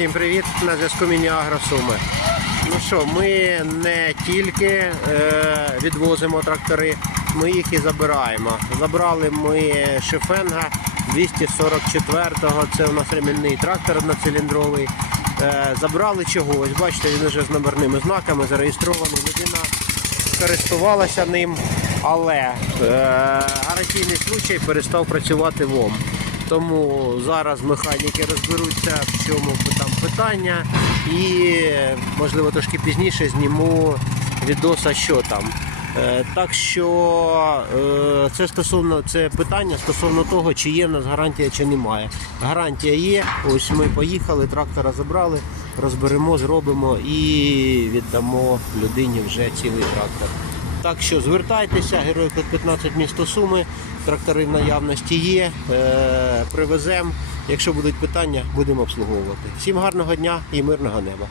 Всім привіт! На зв'язку Міні-Агро Суми. Ну що, ми не тільки е, відвозимо трактори, ми їх і забираємо. Забрали ми Шефенга 244-го, це у нас ремінний трактор одноциліндровий. Е, забрали чогось, бачите, він вже з номерними знаками зареєстрований. Людина користувалася ним, але е, гарантійний случай перестав працювати ВОМ. Тому зараз механіки розберуться, в чому там питання, і можливо трошки пізніше зніму відоса, що там. Е, Так що е, це стосовно це питання стосовно того, чи є в нас гарантія, чи немає. Гарантія є. Ось ми поїхали, трактора забрали, розберемо, зробимо і віддамо людині вже цілий трактор. Так що звертайтеся, герой Код 15 місто Суми, трактори в наявності є, е, привеземо. Якщо будуть питання, будемо обслуговувати. Всім гарного дня і мирного неба.